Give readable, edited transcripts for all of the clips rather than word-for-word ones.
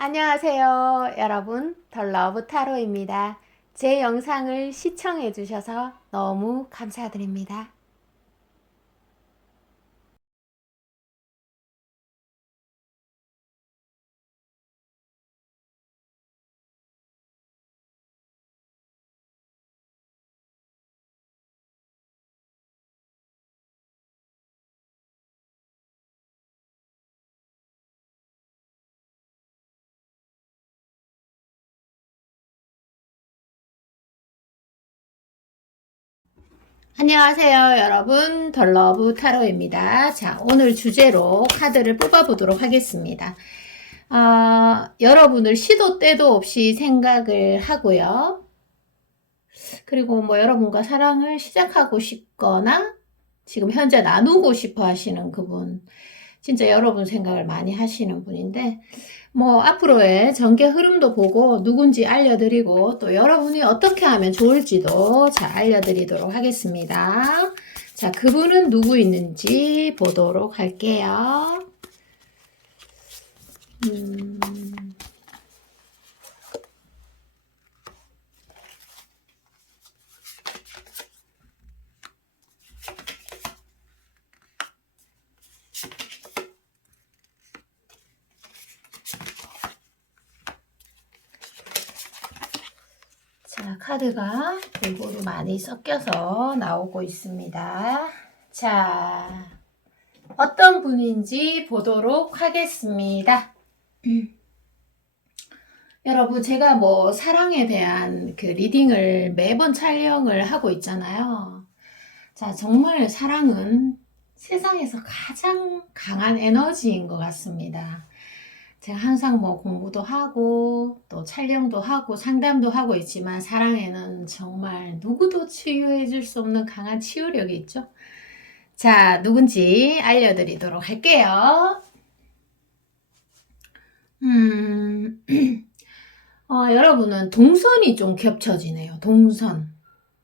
안녕하세요, 여러분. 덜러브 타로입니다. 제 영상을 시청해 주셔서 너무 감사드립니다. 안녕하세요, 여러분. 덜러브 타로입니다. 자, 오늘 주제로 카드를 뽑아보도록 하겠습니다. 여러분을 시도 때도 없이 생각을 하고요. 그리고 뭐 여러분과 사랑을 시작하고 싶거나 지금 현재 나누고 싶어 하시는 그분, 진짜 여러분 생각을 많이 하시는 분인데, 뭐 앞으로의 전개 흐름도 보고 누군지 알려드리고 또 여러분이 어떻게 하면 좋을지도 잘 알려드리도록 하겠습니다. 자, 그분은 누구 있는지 보도록 할게요. 자, 카드가 골고루 많이 섞여서 나오고 있습니다. 자, 어떤 분인지 보도록 하겠습니다. 여러분, 제가 뭐 사랑에 대한 그 리딩을 매번 촬영을 하고 있잖아요. 자, 정말 사랑은 세상에서 가장 강한 에너지인 것 같습니다. 제가 항상 뭐 공부도 하고 또 촬영도 하고 상담도 하고 있지만 사랑에는 정말 누구도 치유해 줄 수 없는 강한 치유력이 있죠. 자, 누군지 알려드리도록 할게요. 음, 여러분은 동선이 좀 겹쳐지네요. 동선.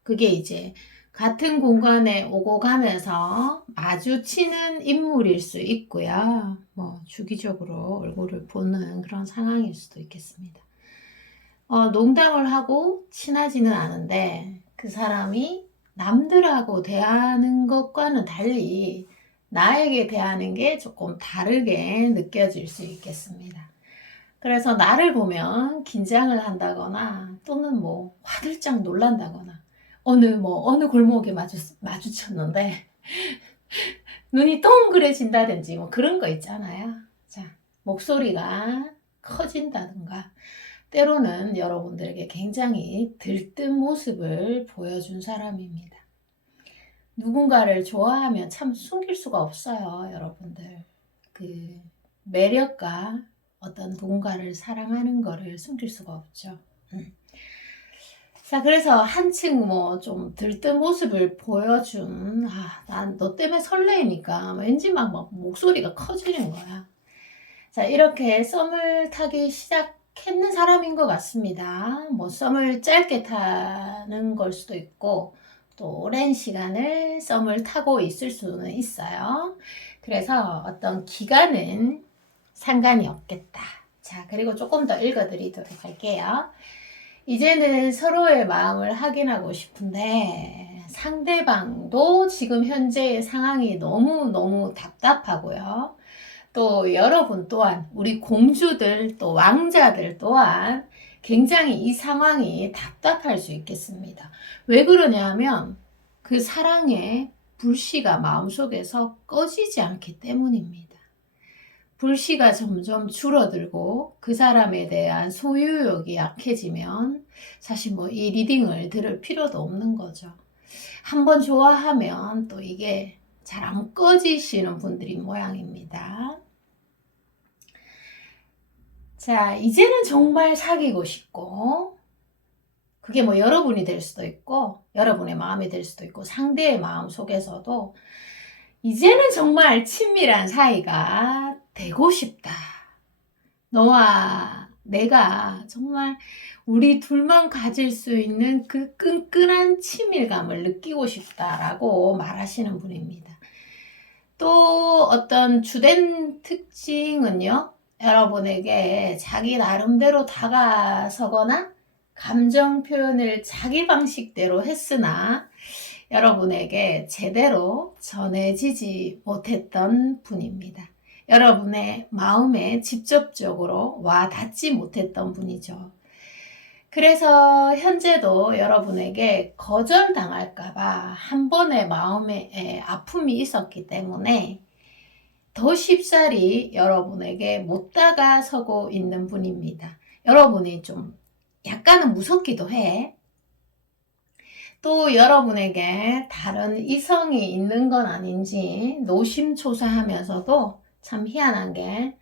그게 이제 같은 공간에 오고 가면서 마주치는 인물일 수 있고요. 뭐 주기적으로 얼굴을 보는 그런 상황일 수도 있겠습니다. 농담을 하고 친하지는 않은데 그 사람이 남들하고 대하는 것과는 달리 나에게 대하는 게 조금 다르게 느껴질 수 있겠습니다. 그래서 나를 보면 긴장을 한다거나 또는 뭐 화들짝 놀란다거나 어느 골목에 마주쳤는데 눈이 동그래진다든지 뭐 그런 거 있잖아요. 자, 목소리가 커진다든가 때로는 여러분들에게 굉장히 들뜬 모습을 보여준 사람입니다. 누군가를 좋아하면 참 숨길 수가 없어요, 여러분들. 그 매력과 어떤 누군가를 사랑하는 거를 숨길 수가 없죠. 자, 그래서 한층 뭐 좀 들뜬 모습을 보여준, 난 너 때문에 설레니까 왠지 막 목소리가 커지는 거야. 자, 이렇게 썸을 타기 시작했는 사람인 것 같습니다. 뭐 썸을 짧게 타는 걸 수도 있고, 또 오랜 시간을 썸을 타고 있을 수는 있어요. 그래서 어떤 기간은 상관이 없겠다. 자, 그리고 조금 더 읽어드리도록 할게요. 이제는 서로의 마음을 확인하고 싶은데 상대방도 지금 현재의 상황이 너무너무 답답하고요. 또 여러분 또한 우리 공주들 또 왕자들 또한 굉장히 이 상황이 답답할 수 있겠습니다. 왜 그러냐면 그 사랑의 불씨가 마음속에서 꺼지지 않기 때문입니다. 불씨가 점점 줄어들고 그 사람에 대한 소유욕이 약해지면 사실 뭐 이 리딩을 들을 필요도 없는 거죠. 한번 좋아하면 또 이게 잘 안 꺼지시는 분들인 모양입니다. 자, 이제는 정말 사귀고 싶고, 그게 뭐 여러분이 될 수도 있고, 여러분의 마음이 될 수도 있고, 상대의 마음 속에서도 이제는 정말 친밀한 사이가 되고 싶다. 너와 내가 정말 우리 둘만 가질 수 있는 그 끈끈한 친밀감을 느끼고 싶다라고 말하시는 분입니다. 또 어떤 주된 특징은요, 여러분에게 자기 나름대로 다가서거나 감정 표현을 자기 방식대로 했으나 여러분에게 제대로 전해지지 못했던 분입니다. 여러분의 마음에 직접적으로 와 닿지 못했던 분이죠. 그래서 현재도 여러분에게 거절당할까봐 한 번의 마음에 아픔이 있었기 때문에 더 쉽사리 여러분에게 못 다가서고 있는 분입니다. 여러분이 좀 약간은 무섭기도 해. 또 여러분에게 다른 이성이 있는 건 아닌지 노심초사하면서도 참 희한한 게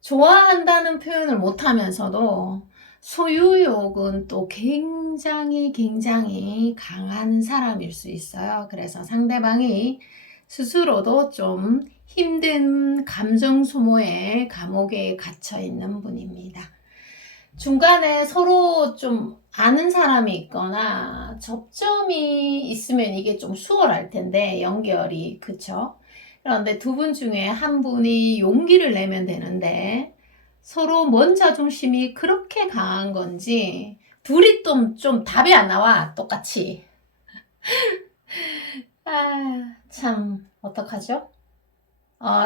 좋아한다는 표현을 못하면서도 소유욕은 또 굉장히 강한 사람일 수 있어요. 그래서 상대방이 스스로도 좀 힘든 감정 소모의 감옥에 갇혀 있는 분입니다. 중간에 서로 좀 아는 사람이 있거나 접점이 있으면 이게 좀 수월할 텐데 연결이 그쵸? 그런데 두 분 중에 한 분이 용기를 내면 되는데 서로 먼 자존심이 그렇게 강한 건지 둘이 좀 답이 안 나와 똑같이. 참 어떡하죠?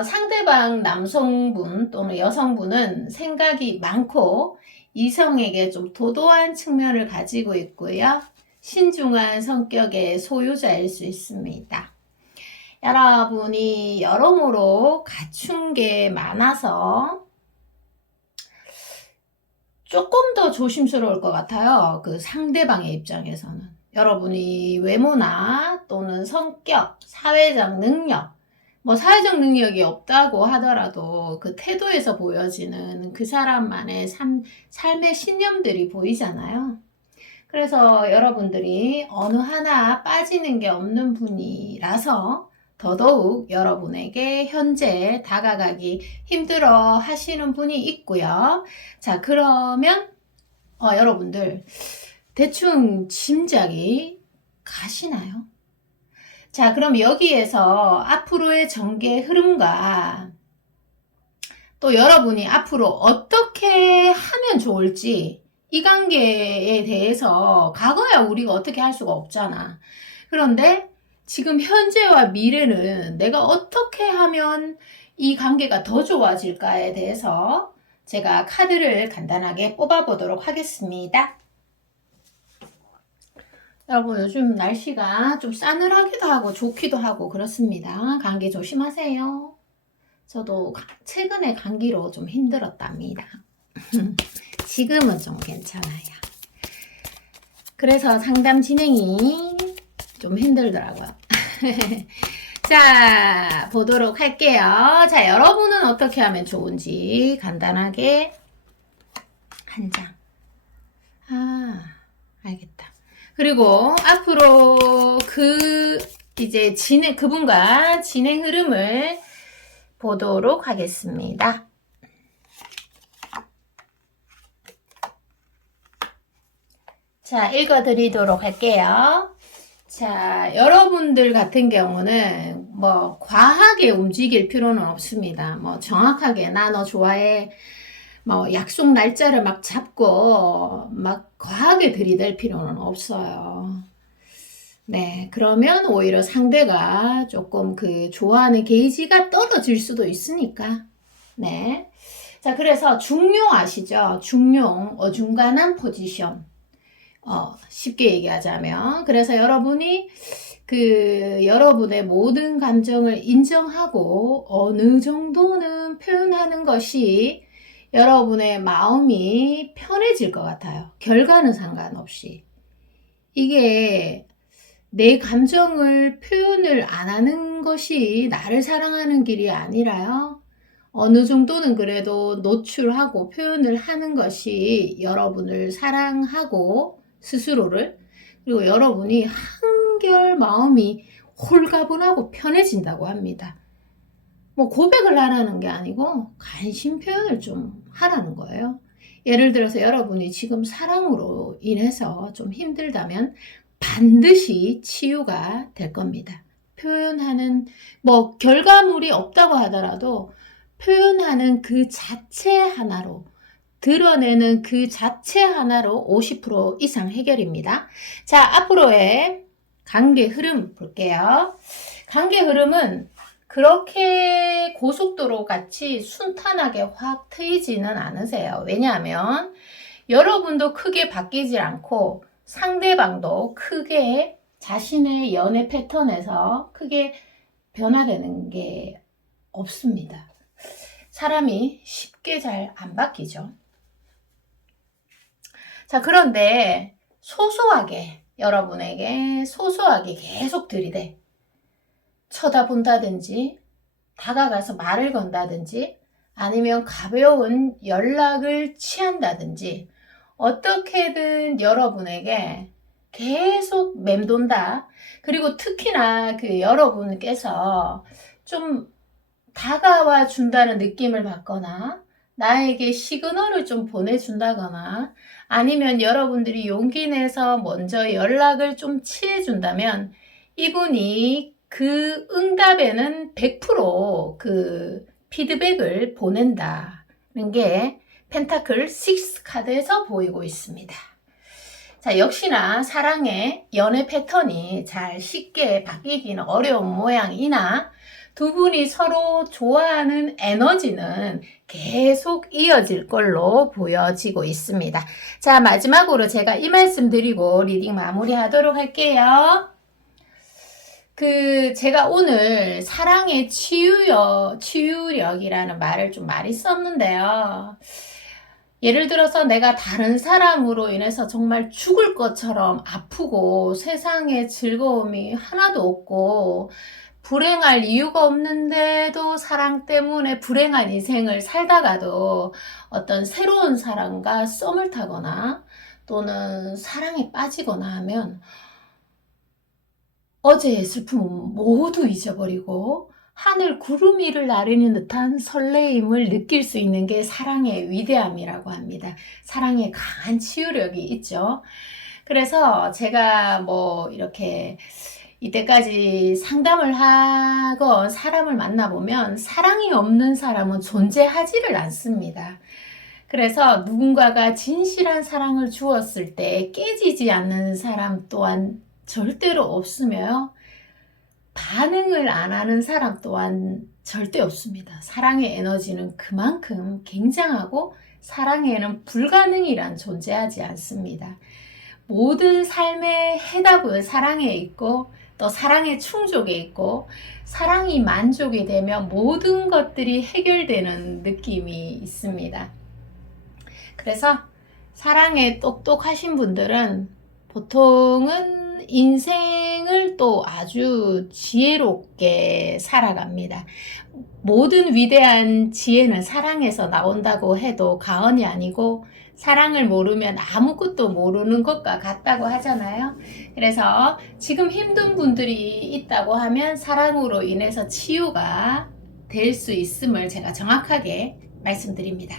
상대방 남성분 또는 여성분은 생각이 많고 이성에게 좀 도도한 측면을 가지고 있고요. 신중한 성격의 소유자일 수 있습니다. 여러분이 여러모로 갖춘 게 많아서 조금 더 조심스러울 것 같아요. 그 상대방의 입장에서는. 여러분이 외모나 또는 성격, 사회적 능력, 사회적 능력이 없다고 하더라도 그 태도에서 보여지는 그 사람만의 삶의 신념들이 보이잖아요. 그래서 여러분들이 어느 하나 빠지는 게 없는 분이라서 더더욱 여러분에게 현재 다가가기 힘들어 하시는 분이 있고요. 자, 그러면 여러분들 대충 짐작이 가시나요? 자, 그럼 여기에서 앞으로의 전개 흐름과 또 여러분이 앞으로 어떻게 하면 좋을지 이 관계에 대해서 과거야 우리가 어떻게 할 수가 없잖아. 그런데 지금 현재와 미래는 내가 어떻게 하면 이 관계가 더 좋아질까에 대해서 제가 카드를 간단하게 뽑아보도록 하겠습니다. 여러분 요즘 날씨가 좀 싸늘하기도 하고 좋기도 하고 그렇습니다. 감기 조심하세요. 저도 최근에 감기로 좀 힘들었답니다. 지금은 좀 괜찮아요. 그래서 상담 진행이 좀 힘들더라고요. 자, 보도록 할게요. 자, 여러분은 어떻게 하면 좋은지 간단하게 한 장. 알겠다. 그리고 앞으로 이제 그분과 진행 흐름을 보도록 하겠습니다. 자, 읽어드리도록 할게요. 자, 여러분들 같은 경우는 과하게 움직일 필요는 없습니다. 정확하게 나 너 좋아해. 약속 날짜를 막 잡고 막 과하게 들이댈 필요는 없어요. 네, 그러면 오히려 상대가 조금 그 좋아하는 게이지가 떨어질 수도 있으니까. 네. 자, 그래서 중용 아시죠? 중용, 어중간한 포지션. 쉽게 얘기하자면. 그래서 여러분이 여러분의 모든 감정을 인정하고 어느 정도는 표현하는 것이 여러분의 마음이 편해질 것 같아요. 결과는 상관없이. 이게 내 감정을 표현을 안 하는 것이 나를 사랑하는 길이 아니라요. 어느 정도는 그래도 노출하고 표현을 하는 것이 여러분을 사랑하고 스스로를 그리고 여러분이 한결 마음이 홀가분하고 편해진다고 합니다. 고백을 하라는 게 아니고 관심 표현을 좀 하라는 거예요. 예를 들어서 여러분이 지금 사랑으로 인해서 좀 힘들다면 반드시 치유가 될 겁니다. 표현하는 결과물이 없다고 하더라도 표현하는 그 자체 하나로, 드러내는 그 자체 하나로 50% 이상 해결입니다. 자, 앞으로의 관계 흐름 볼게요. 관계 흐름은 그렇게 고속도로 같이 순탄하게 확 트이지는 않으세요. 왜냐하면 여러분도 크게 바뀌지 않고 상대방도 크게 자신의 연애 패턴에서 크게 변화되는 게 없습니다. 사람이 쉽게 잘 안 바뀌죠. 자, 그런데 소소하게 여러분에게 소소하게 계속 들이대 쳐다본다든지 다가가서 말을 건다든지 아니면 가벼운 연락을 취한다든지 어떻게든 여러분에게 계속 맴돈다. 그리고 특히나 그 여러분께서 좀 다가와 준다는 느낌을 받거나 나에게 시그널을 좀 보내준다거나 아니면 여러분들이 용기 내서 먼저 연락을 좀 취해준다면 이분이 그 응답에는 100%그 피드백을 보낸다는 게 펜타클 6 카드에서 보이고 있습니다. 자, 역시나 사랑의 연애 패턴이 잘 쉽게 바뀌기는 어려운 모양이나 두 분이 서로 좋아하는 에너지는 계속 이어질 걸로 보여지고 있습니다. 자, 마지막으로 제가 이 말씀 드리고 리딩 마무리하도록 할게요. 제가 오늘 사랑의 치유력이라는 말을 좀 많이 썼는데요. 예를 들어서 내가 다른 사람으로 인해서 정말 죽을 것처럼 아프고 세상에 즐거움이 하나도 없고 불행할 이유가 없는데도 사랑 때문에 불행한 인생을 살다가도 어떤 새로운 사람과 썸을 타거나 또는 사랑에 빠지거나 하면 어제의 슬픔은 모두 잊어버리고 하늘 구름 위를 나르는 듯한 설레임을 느낄 수 있는 게 사랑의 위대함이라고 합니다. 사랑의 강한 치유력이 있죠. 그래서 제가 뭐 이렇게 이때까지 상담을 하건 사람을 만나보면 사랑이 없는 사람은 존재하지를 않습니다. 그래서 누군가가 진실한 사랑을 주었을 때 깨지지 않는 사람 또한 절대로 없으며요. 반응을 안 하는 사람 또한 절대 없습니다. 사랑의 에너지는 그만큼 굉장하고 사랑에는 불가능이란 존재하지 않습니다. 모든 삶의 해답은 사랑에 있고 또 사랑의 충족에 있고 사랑이 만족이 되면 모든 것들이 해결되는 느낌이 있습니다. 그래서 사랑에 똑똑하신 분들은 보통은 인생을 또 아주 지혜롭게 살아갑니다. 모든 위대한 지혜는 사랑에서 나온다고 해도 과언이 아니고 사랑을 모르면 아무것도 모르는 것과 같다고 하잖아요. 그래서 지금 힘든 분들이 있다고 하면 사랑으로 인해서 치유가 될 수 있음을 제가 정확하게 말씀드립니다.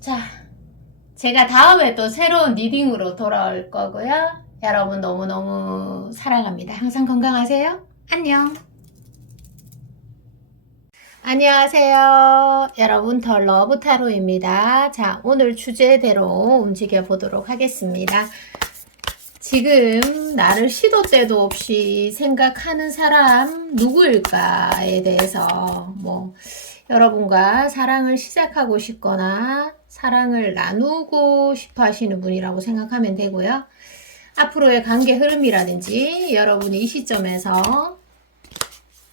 자, 제가 다음에 또 새로운 리딩으로 돌아올 거고요. 여러분 너무너무 사랑합니다. 항상 건강하세요. 안녕. 안녕하세요. 여러분 더 러브 타로입니다. 자, 오늘 주제대로 움직여 보도록 하겠습니다. 지금 나를 시도 때도 없이 생각하는 사람 누구일까에 대해서 여러분과 사랑을 시작하고 싶거나 사랑을 나누고 싶어 하시는 분이라고 생각하면 되고요. 앞으로의 관계 흐름이라든지 여러분이 이 시점에서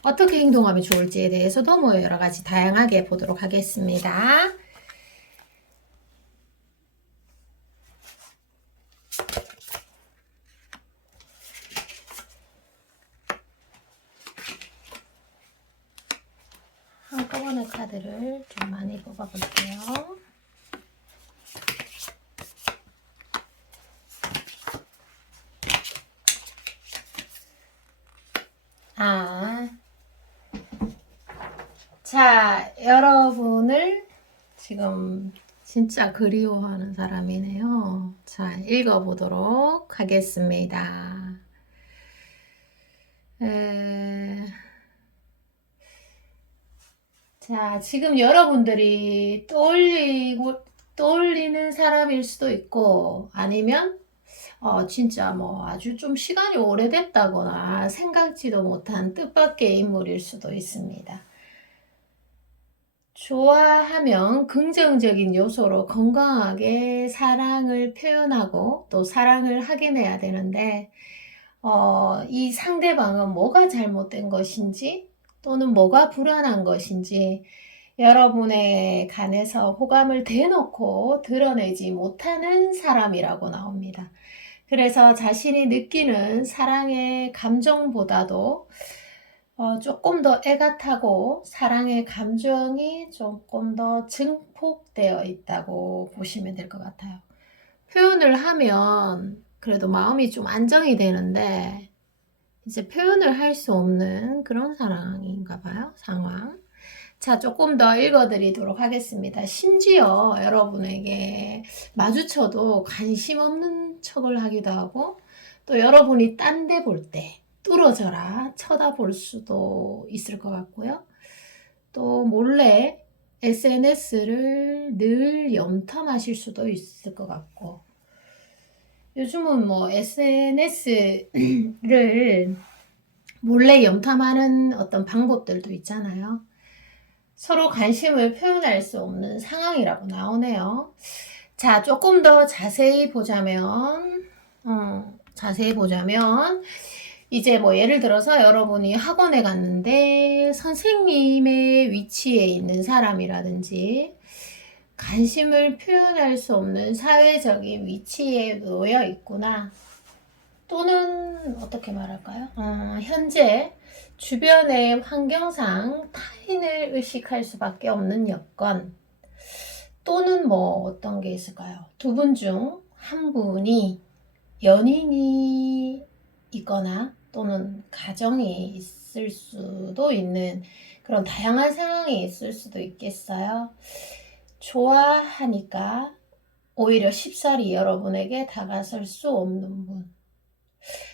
어떻게 행동하면 좋을지에 대해서도 여러 가지 다양하게 보도록 하겠습니다. 한꺼번에 카드를 좀 많이 뽑아볼게요. 자, 여러분을 지금 진짜 그리워하는 사람이네요. 자, 읽어보도록 하겠습니다. 자, 지금 여러분들이 떠올리는 사람일 수도 있고, 아니면, 진짜 뭐 아주 좀 시간이 오래됐다거나 생각지도 못한 뜻밖의 인물일 수도 있습니다. 좋아하면 긍정적인 요소로 건강하게 사랑을 표현하고 또 사랑을 확인해야 되는데, 이 상대방은 뭐가 잘못된 것인지 또는 뭐가 불안한 것인지 여러분의 간에서 호감을 대놓고 드러내지 못하는 사람이라고 나옵니다. 그래서 자신이 느끼는 사랑의 감정보다도 조금 더 애가 타고 사랑의 감정이 조금 더 증폭되어 있다고 보시면 될 것 같아요. 표현을 하면 그래도 마음이 좀 안정이 되는데 이제 표현을 할 수 없는 그런 상황인가 봐요. 상황. 자, 조금 더 읽어드리도록 하겠습니다. 심지어 여러분에게 마주쳐도 관심 없는 척을 하기도 하고 또 여러분이 딴 데 볼 때 뚫어져라 쳐다볼 수도 있을 것 같고요. 또 몰래 SNS를 늘 염탐하실 수도 있을 것 같고 요즘은 뭐 SNS를 몰래 염탐하는 어떤 방법들도 있잖아요. 서로 관심을 표현할 수 없는 상황이라고 나오네요. 자, 조금 더 자세히 보자면, 이제 뭐 예를 들어서 여러분이 학원에 갔는데 선생님의 위치에 있는 사람이라든지 관심을 표현할 수 없는 사회적인 위치에 놓여 있구나. 또는 어떻게 말할까요? 현재 주변의 환경상 타인을 의식할 수밖에 없는 여건 또는 뭐 어떤 게 있을까요? 두 분 중 한 분이 연인이 있거나 또는 가정이 있을 수도 있는 그런 다양한 상황이 있을 수도 있겠어요. 좋아하니까 오히려 쉽사리 여러분에게 다가설 수 없는 분.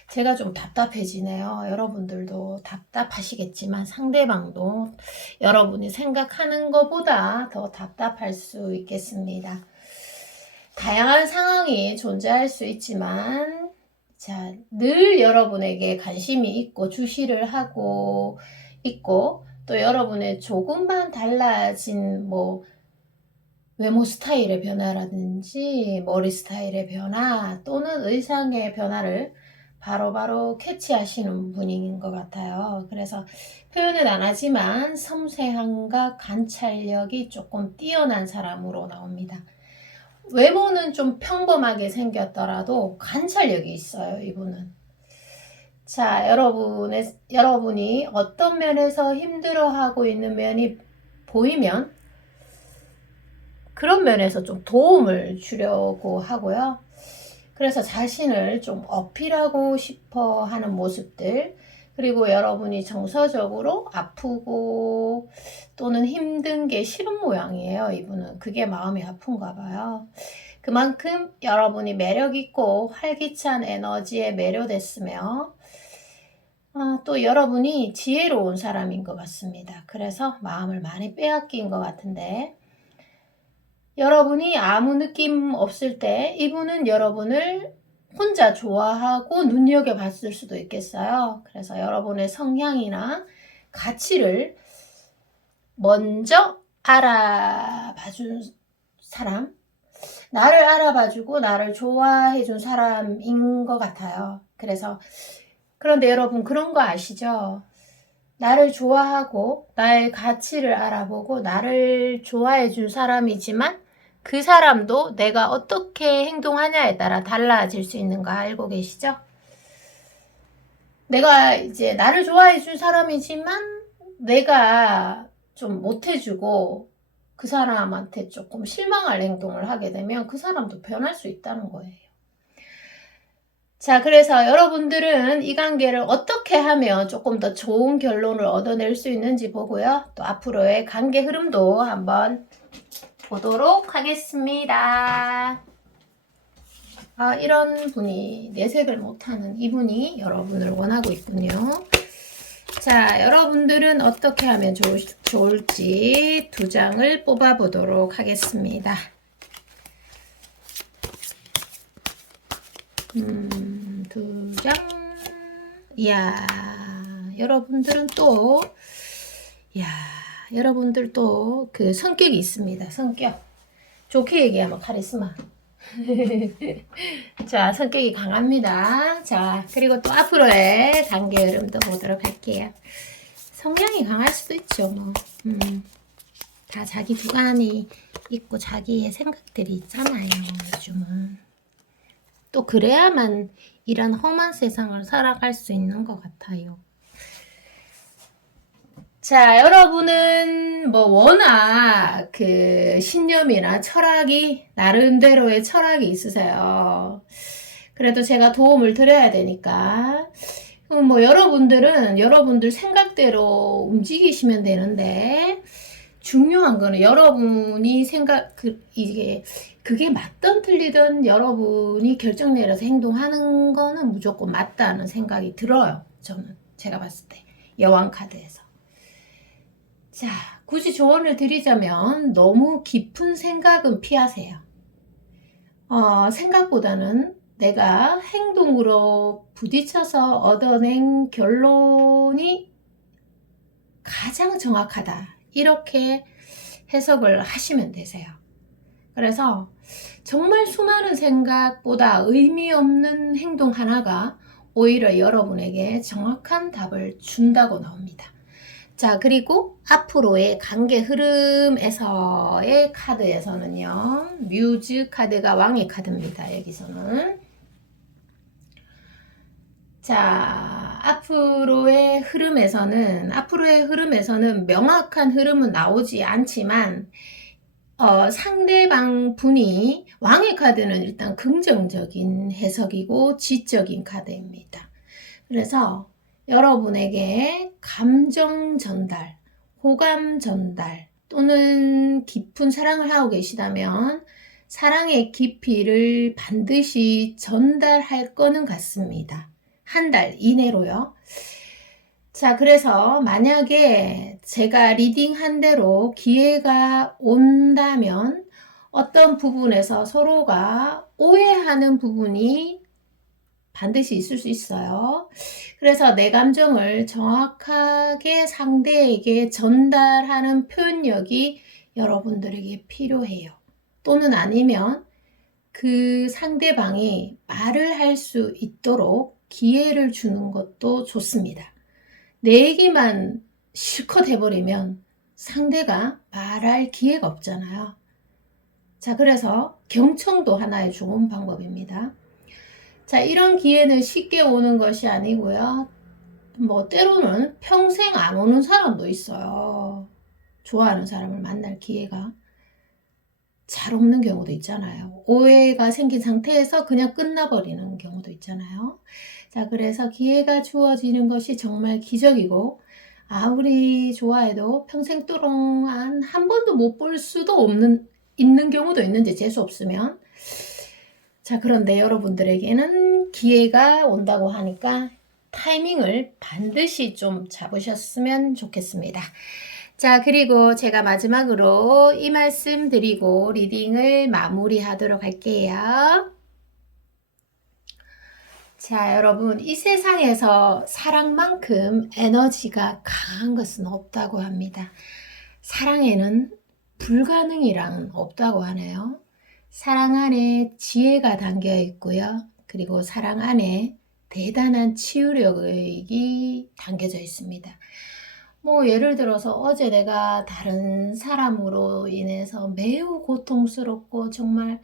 제가 좀 답답해지네요. 여러분들도 답답하시겠지만 상대방도 여러분이 생각하는 것보다 더 답답할 수 있겠습니다. 다양한 상황이 존재할 수 있지만 자, 늘 여러분에게 관심이 있고 주시를 하고 있고 또 여러분의 조금만 달라진 뭐 외모 스타일의 변화라든지 머리 스타일의 변화 또는 의상의 변화를 바로바로 캐치하시는 분인 것 같아요. 그래서 표현은 안 하지만 섬세함과 관찰력이 조금 뛰어난 사람으로 나옵니다. 외모는 좀 평범하게 생겼더라도 관찰력이 있어요, 이분은. 자, 여러분이 어떤 면에서 힘들어하고 있는 면이 보이면 그런 면에서 좀 도움을 주려고 하고요. 그래서 자신을 좀 어필하고 싶어 하는 모습들, 그리고 여러분이 정서적으로 아프고 또는 힘든 게 싫은 모양이에요. 이분은 그게 마음이 아픈가 봐요. 그만큼 여러분이 매력있고 활기찬 에너지에 매료됐으며 또 여러분이 지혜로운 사람인 것 같습니다. 그래서 마음을 많이 빼앗긴 것 같은데 여러분이 아무 느낌 없을 때 이분은 여러분을 혼자 좋아하고 눈여겨봤을 수도 있겠어요. 그래서 여러분의 성향이나 가치를 먼저 알아봐준 사람, 나를 알아봐주고 나를 좋아해준 사람인 것 같아요. 그런데 여러분 그런 거 아시죠? 나를 좋아하고 나의 가치를 알아보고 나를 좋아해준 사람이지만 그 사람도 내가 어떻게 행동하냐에 따라 달라질 수 있는 거 알고 계시죠? 내가 이제 나를 좋아해준 사람이지만 내가 좀 못해주고 그 사람한테 조금 실망할 행동을 하게 되면 그 사람도 변할 수 있다는 거예요. 자, 그래서 여러분들은 이 관계를 어떻게 하면 조금 더 좋은 결론을 얻어낼 수 있는지 보고요. 또 앞으로의 관계 흐름도 한번 보도록 하겠습니다. 이런 분이 내색을 못하는 이분이 여러분을 원하고 있군요. 자, 여러분들은 어떻게 하면 좋을지 두 장을 뽑아 보도록 하겠습니다. 두 장. 이야, 여러분들은 또, 이야, 여러분들 또 그 성격이 있습니다. 성격. 좋게 얘기하면 카리스마. 자, 성격이 강합니다. 자, 그리고 또 앞으로의 단계 흐름도 보도록 할게요. 성향이 강할 수도 있죠, 뭐. 다 자기 주관이 있고 자기의 생각들이 있잖아요, 요즘은. 또 그래야만 이런 험한 세상을 살아갈 수 있는 것 같아요. 자, 여러분은 뭐 워낙 그 신념이나 철학이 나름대로의 철학이 있으세요. 그래도 제가 도움을 드려야 되니까 뭐 여러분들은 여러분들 생각대로 움직이시면 되는데 중요한 거는 여러분이 그게 맞든 틀리든 여러분이 결정 내려서 행동하는 거는 무조건 맞다는 생각이 들어요. 저는 제가 봤을 때 여왕 카드에서. 자, 굳이 조언을 드리자면 너무 깊은 생각은 피하세요. 생각보다는 내가 행동으로 부딪혀서 얻어낸 결론이 가장 정확하다. 이렇게 해석을 하시면 되세요. 그래서 정말 수많은 생각보다 의미 없는 행동 하나가 오히려 여러분에게 정확한 답을 준다고 나옵니다. 자, 그리고 앞으로의 관계 흐름에서의 카드에서는요, 뮤즈 카드가 왕의 카드입니다. 여기서는. 자, 앞으로의 흐름에서는 명확한 흐름은 나오지 않지만, 상대방 분이, 왕의 카드는 일단 긍정적인 해석이고 지적인 카드입니다. 그래서 여러분에게 감정 전달, 호감 전달 또는 깊은 사랑을 하고 계시다면 사랑의 깊이를 반드시 전달할 거는 같습니다. 한 달 이내로요. 자, 그래서 만약에 제가 리딩한 대로 기회가 온다면 어떤 부분에서 서로가 오해하는 부분이 반드시 있을 수 있어요. 그래서 내 감정을 정확하게 상대에게 전달하는 표현력이 여러분들에게 필요해요. 또는 아니면 그 상대방이 말을 할 수 있도록 기회를 주는 것도 좋습니다. 내 얘기만 실컷 해버리면 상대가 말할 기회가 없잖아요. 자, 그래서 경청도 하나의 좋은 방법입니다. 자, 이런 기회는 쉽게 오는 것이 아니고요. 뭐 때로는 평생 안 오는 사람도 있어요. 좋아하는 사람을 만날 기회가 잘 없는 경우도 있잖아요. 오해가 생긴 상태에서 그냥 끝나버리는 경우도 있잖아요. 자, 그래서 기회가 주어지는 것이 정말 기적이고 아무리 좋아해도 평생 동안 한 번도 못 볼 수도 있는 경우도 있는지 재수 없으면. 자, 그런데 여러분들에게는 기회가 온다고 하니까 타이밍을 반드시 좀 잡으셨으면 좋겠습니다. 자, 그리고 제가 마지막으로 이 말씀 드리고 리딩을 마무리하도록 할게요. 자, 여러분, 이 세상에서 사랑만큼 에너지가 강한 것은 없다고 합니다. 사랑에는 불가능이란 없다고 하네요. 사랑 안에 지혜가 담겨 있고요. 그리고 사랑 안에 대단한 치유력이 담겨져 있습니다. 뭐 예를 들어서 어제 내가 다른 사람으로 인해서 매우 고통스럽고 정말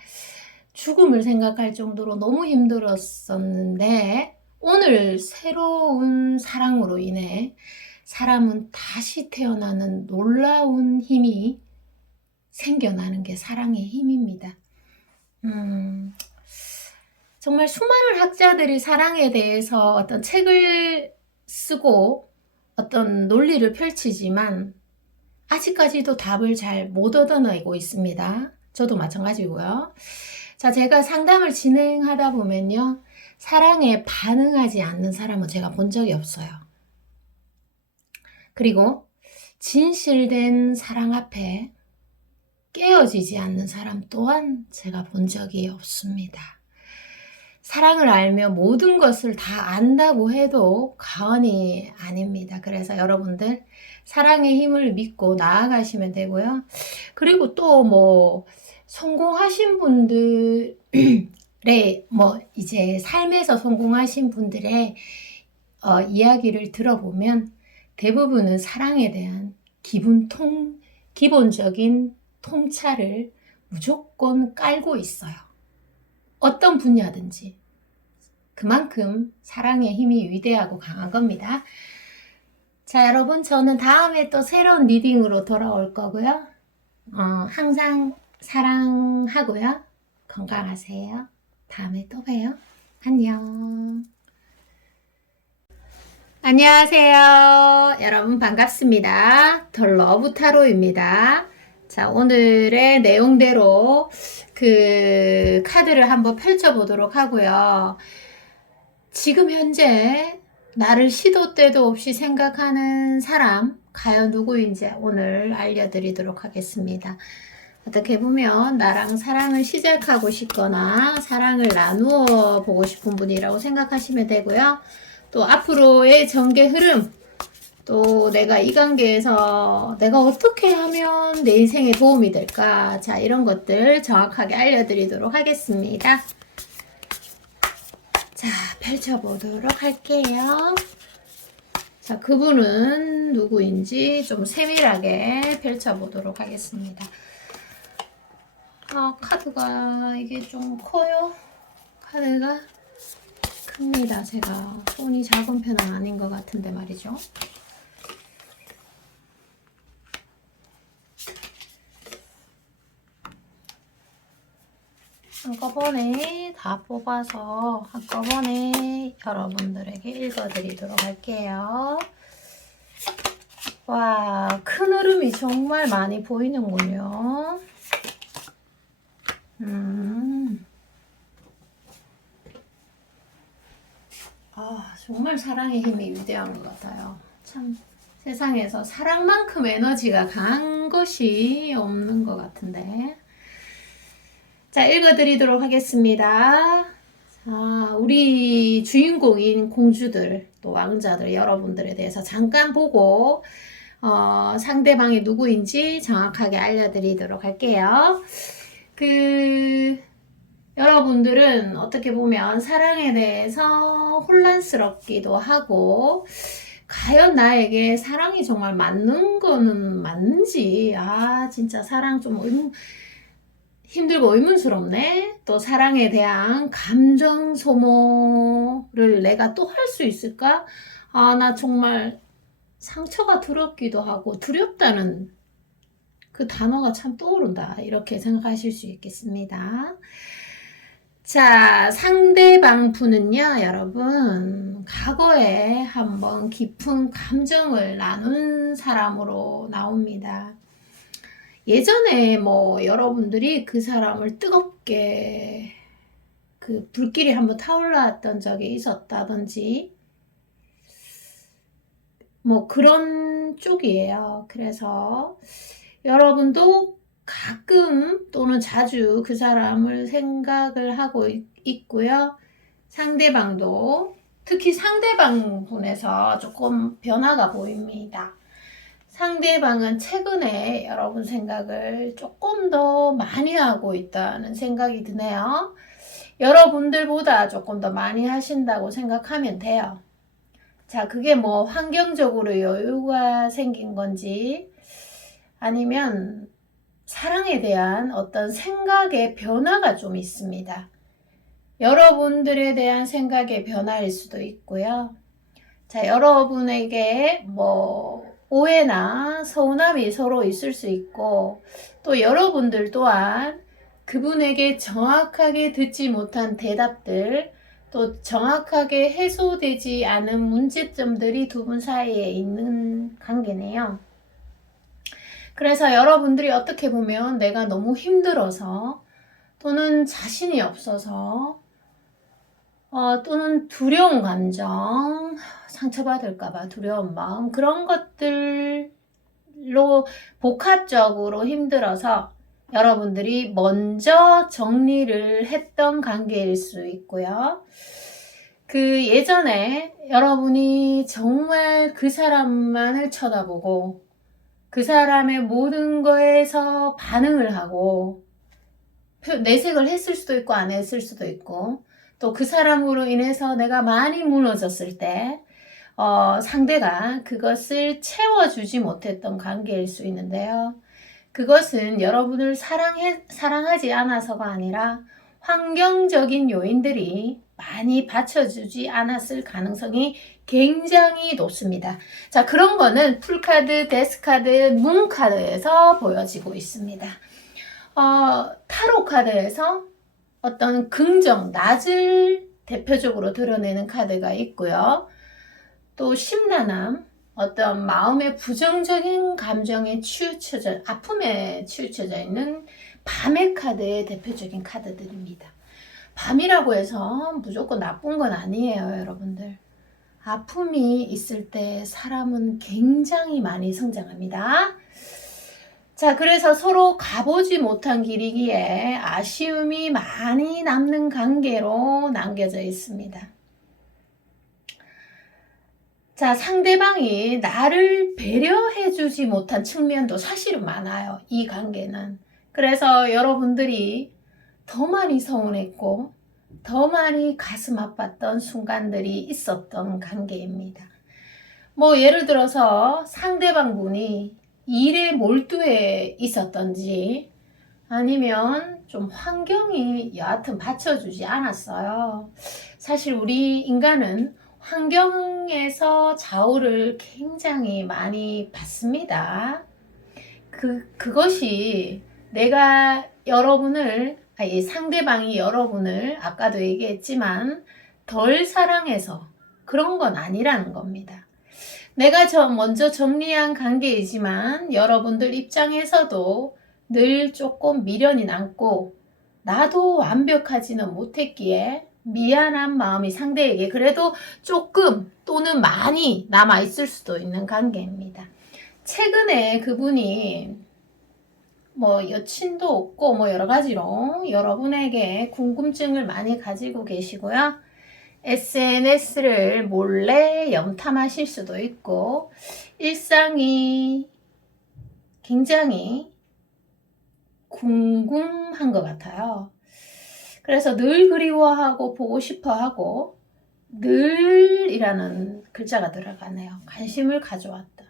죽음을 생각할 정도로 너무 힘들었었는데 오늘 새로운 사랑으로 인해 사람은 다시 태어나는 놀라운 힘이 생겨나는 게 사랑의 힘입니다. 정말 수많은 학자들이 사랑에 대해서 어떤 책을 쓰고 어떤 논리를 펼치지만 아직까지도 답을 잘 못 얻어내고 있습니다. 저도 마찬가지고요. 자, 제가 상담을 진행하다 보면요. 사랑에 반응하지 않는 사람은 제가 본 적이 없어요. 그리고 진실된 사랑 앞에 깨어지지 않는 사람 또한 제가 본 적이 없습니다. 사랑을 알며 모든 것을 다 안다고 해도 과언이 아닙니다. 그래서 여러분들 사랑의 힘을 믿고 나아가시면 되고요. 그리고 또 뭐 성공하신 분들의 뭐 이제 삶에서 성공하신 분들의 이야기를 들어보면 대부분은 사랑에 대한 기본적인 통찰을 무조건 깔고 있어요. 어떤 분야든지. 그만큼 사랑의 힘이 위대하고 강한 겁니다. 자, 여러분, 저는 다음에 또 새로운 리딩으로 돌아올 거고요. 항상 사랑하고요. 건강하세요. 다음에 또 봬요. 안녕. 안녕하세요. 여러분 반갑습니다. 더 러브 타로입니다. 자, 오늘의 내용대로 그 카드를 한번 펼쳐보도록 하고요. 지금 현재 나를 시도 때도 없이 생각하는 사람 과연 누구인지 오늘 알려드리도록 하겠습니다. 어떻게 보면 나랑 사랑을 시작하고 싶거나 사랑을 나누어 보고 싶은 분이라고 생각하시면 되고요. 또 앞으로의 전개 흐름, 또 내가 이 관계에서 내가 어떻게 하면 내 인생에 도움이 될까, 자, 이런 것들 정확하게 알려드리도록 하겠습니다. 자, 펼쳐보도록 할게요. 자, 그분은 누구인지 좀 세밀하게 펼쳐보도록 하겠습니다. 카드가 이게 좀 커요. 카드가 큽니다. 제가 손이 작은 편은 아닌 것 같은데 말이죠. 한꺼번에 다 뽑아서 한꺼번에 여러분들에게 읽어드리도록 할게요. 와, 큰 흐름이 정말 많이 보이는군요. 정말 사랑의 힘이 위대한 것 같아요. 참 세상에서 사랑만큼 에너지가 강한 것이 없는 것 같은데. 자, 읽어드리도록 하겠습니다. 우리 주인공인 공주들, 또 왕자들, 여러분들에 대해서 잠깐 보고 상대방이 누구인지 정확하게 알려드리도록 할게요. 여러분들은 어떻게 보면 사랑에 대해서 혼란스럽기도 하고, 과연 나에게 사랑이 정말 맞는 거는 맞는지, 진짜 사랑 좀 힘들고 의문스럽네. 또 사랑에 대한 감정 소모를 내가 또 할 수 있을까? 나 정말 상처가 두렵기도 하고, 두렵다는 그 단어가 참 떠오른다. 이렇게 생각하실 수 있겠습니다. 자, 상대방 분은요, 여러분, 과거에 한번 깊은 감정을 나눈 사람으로 나옵니다. 예전에 뭐 여러분들이 그 사람을 뜨겁게 그 불길이 한번 타올랐던 적이 있었다든지 뭐 그런 쪽이에요. 그래서 여러분도 가끔 또는 자주 그 사람을 생각을 하고 있고요. 상대방도 특히 상대방 분에서 조금 변화가 보입니다. 상대방은 최근에 여러분 생각을 조금 더 많이 하고 있다는 생각이 드네요. 여러분들보다 조금 더 많이 하신다고 생각하면 돼요. 자, 그게 뭐 환경적으로 여유가 생긴 건지 아니면 사랑에 대한 어떤 생각의 변화가 좀 있습니다. 여러분들에 대한 생각의 변화일 수도 있고요. 자, 여러분에게 뭐 오해나 서운함이 서로 있을 수 있고, 또 여러분들 또한 그분에게 정확하게 듣지 못한 대답들, 또 정확하게 해소되지 않은 문제점들이 두 분 사이에 있는 관계네요. 그래서 여러분들이 어떻게 보면 내가 너무 힘들어서 또는 자신이 없어서 또는 두려운 감정, 상처받을까봐 두려운 마음, 그런 것들로 복합적으로 힘들어서 여러분들이 먼저 정리를 했던 관계일 수 있고요. 그 예전에 여러분이 정말 그 사람만을 쳐다보고 그 사람의 모든 거에서 반응을 하고 내색을 했을 수도 있고 안 했을 수도 있고, 또 그 사람으로 인해서 내가 많이 무너졌을 때 상대가 그것을 채워주지 못했던 관계일 수 있는데요. 그것은 여러분을 사랑하지 않아서가 아니라 환경적인 요인들이 많이 받쳐주지 않았을 가능성이 굉장히 높습니다. 자, 그런 거는 풀카드, 데스카드, 문카드에서 보여지고 있습니다. 타로 카드에서 어떤 긍정, 낮을 대표적으로 드러내는 카드가 있고요. 또 심란함, 어떤 마음의 부정적인 감정에 치우쳐져, 아픔에 치우쳐져 있는 밤의 카드의 대표적인 카드들입니다. 밤이라고 해서 무조건 나쁜 건 아니에요, 여러분들. 아픔이 있을 때 사람은 굉장히 많이 성장합니다. 자, 그래서 서로 가보지 못한 길이기에 아쉬움이 많이 남는 관계로 남겨져 있습니다. 자, 상대방이 나를 배려해주지 못한 측면도 사실은 많아요, 이 관계는. 그래서 여러분들이 더 많이 서운했고 더 많이 가슴 아팠던 순간들이 있었던 관계입니다. 뭐 예를 들어서 상대방 분이 일에 몰두해 있었던지 아니면 좀 환경이 여하튼 받쳐주지 않았어요. 사실 우리 인간은 환경에서 좌우를 굉장히 많이 받습니다. 그것이 내가 여러분을, 상대방이 여러분을 아까도 얘기했지만 덜 사랑해서 그런 건 아니라는 겁니다. 내가 먼저 정리한 관계이지만 여러분들 입장에서도 늘 조금 미련이 남고 나도 완벽하지는 못했기에 미안한 마음이 상대에게 그래도 조금 또는 많이 남아있을 수도 있는 관계입니다. 최근에 그분이 뭐 여친도 없고 뭐 여러 가지로 여러분에게 궁금증을 많이 가지고 계시고요. SNS를 몰래 염탐하실 수도 있고 일상이 굉장히 궁금한 것 같아요. 그래서 늘 그리워하고 보고 싶어하고 늘이라는 글자가 들어가네요. 관심을 가져왔다.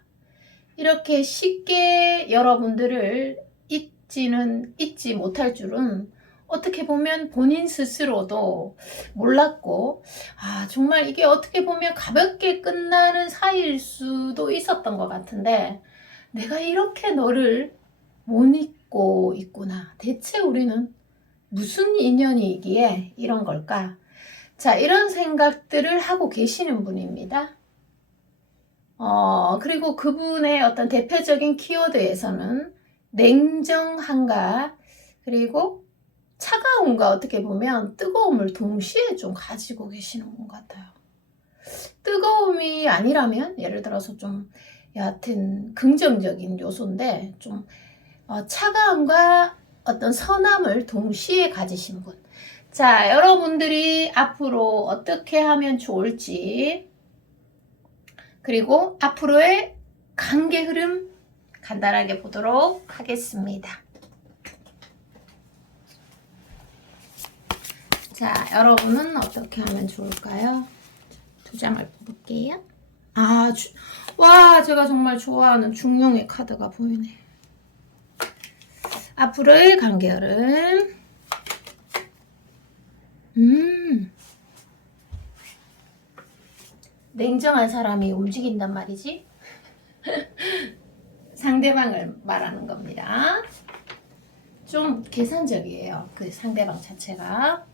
이렇게 쉽게 여러분들을 잊지 못할 줄은 어떻게 보면 본인 스스로도 몰랐고, 정말 이게 어떻게 보면 가볍게 끝나는 사이일 수도 있었던 것 같은데 내가 이렇게 너를 못 잊고 있구나. 대체 우리는 무슨 인연이기에 이런 걸까? 자, 이런 생각들을 하고 계시는 분입니다. 그리고 그분의 어떤 대표적인 키워드에서는 냉정함과 그리고 차가움과 어떻게 보면 뜨거움을 동시에 좀 가지고 계시는 분 같아요. 뜨거움이 아니라면 예를 들어서 좀 여하튼 긍정적인 요소인데 좀 차가움과 어떤 선함을 동시에 가지신 분. 자, 여러분들이 앞으로 어떻게 하면 좋을지 그리고 앞으로의 관계 흐름 간단하게 보도록 하겠습니다. 자, 여러분은 어떻게 하면 좋을까요? 두 장을 뽑을게요. 와, 제가 정말 좋아하는 중용의 카드가 보이네. 앞으로의 관계 흐름. 냉정한 사람이 움직인단 말이지. 상대방을 말하는 겁니다. 좀 계산적이에요, 그 상대방 자체가.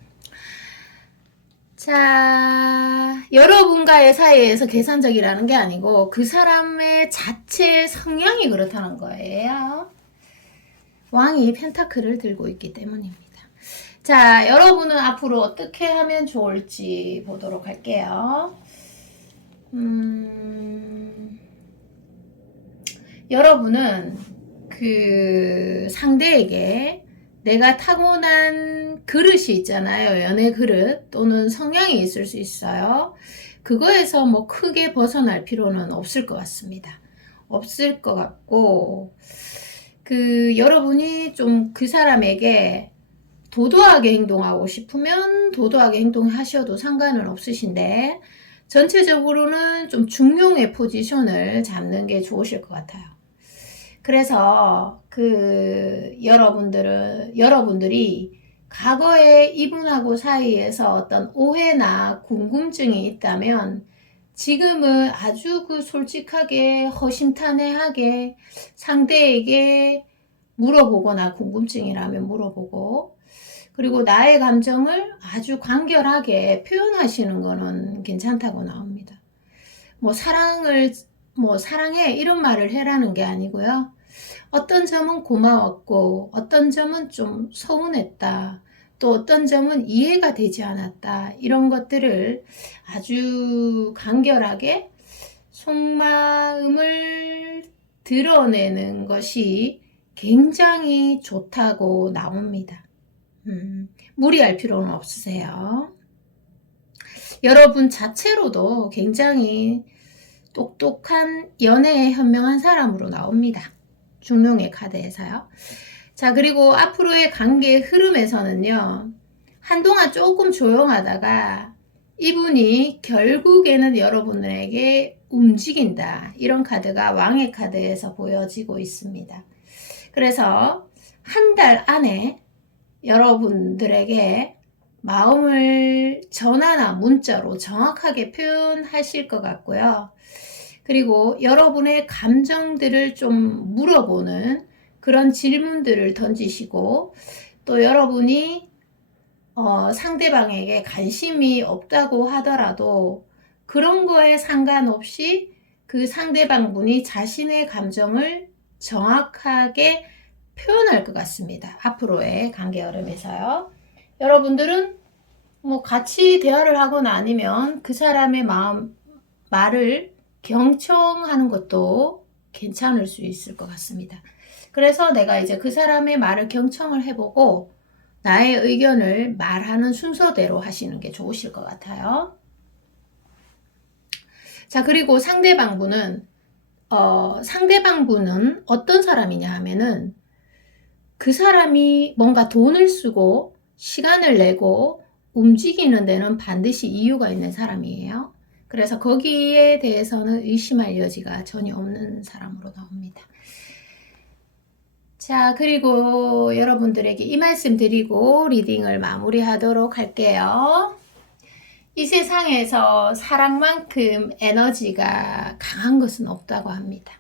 자, 여러분과의 사이에서 계산적이라는 게 아니고 그 사람의 자체의 성향이 그렇다는 거예요. 왕이 펜타클을 들고 있기 때문입니다. 자, 여러분은 앞으로 어떻게 하면 좋을지 보도록 할게요. 여러분은 그 상대에게 내가 타고난 그릇이 있잖아요. 연애 그릇 또는 성향이 있을 수 있어요. 그거에서 뭐 크게 벗어날 필요는 없을 것 같습니다. 없을 것 같고, 여러분이 좀 그 사람에게 도도하게 행동하고 싶으면 도도하게 행동하셔도 상관은 없으신데, 전체적으로는 좀 중용의 포지션을 잡는 게 좋으실 것 같아요. 그래서 여러분들이 과거에 이분하고 사이에서 어떤 오해나 궁금증이 있다면 지금은 아주 솔직하게 허심탄회하게 상대에게 물어보거나 궁금증이라면 물어보고, 그리고 나의 감정을 아주 간결하게 표현하시는 거는 괜찮다고 나옵니다. 사랑해 이런 말을 해라는 게 아니고요. 어떤 점은 고마웠고 어떤 점은 좀 서운했다. 또 어떤 점은 이해가 되지 않았다. 이런 것들을 아주 간결하게 속마음을 드러내는 것이 굉장히 좋다고 나옵니다. 무리할 필요는 없으세요. 여러분 자체로도 굉장히 똑똑한 연애에 현명한 사람으로 나옵니다. 중용의 카드에서요. 자, 그리고 앞으로의 관계 흐름에서는요. 한동안 조금 조용하다가 이분이 결국에는 여러분에게 움직인다. 이런 카드가 왕의 카드에서 보여지고 있습니다. 그래서 한 달 안에 여러분들에게 마음을 전화나 문자로 정확하게 표현하실 것 같고요. 그리고 여러분의 감정들을 좀 물어보는 그런 질문들을 던지시고, 또 여러분이 상대방에게 관심이 없다고 하더라도 그런 거에 상관없이 그 상대방분이 자신의 감정을 정확하게 표현할 것 같습니다. 앞으로의 관계 흐름에서요. 여러분들은 같이 대화를 하거나 아니면 그 사람의 말을 경청하는 것도 괜찮을 수 있을 것 같습니다. 그래서 내가 이제 그 사람의 말을 경청을 해보고 나의 의견을 말하는 순서대로 하시는 게 좋으실 것 같아요. 자, 그리고 상대방분은 어떤 사람이냐 하면은 그 사람이 뭔가 돈을 쓰고 시간을 내고 움직이는 데는 반드시 이유가 있는 사람이에요. 그래서 거기에 대해서는 의심할 여지가 전혀 없는 사람으로 나옵니다. 자, 그리고 여러분들에게 이 말씀 드리고 리딩을 마무리하도록 할게요. 이 세상에서 사랑만큼 에너지가 강한 것은 없다고 합니다.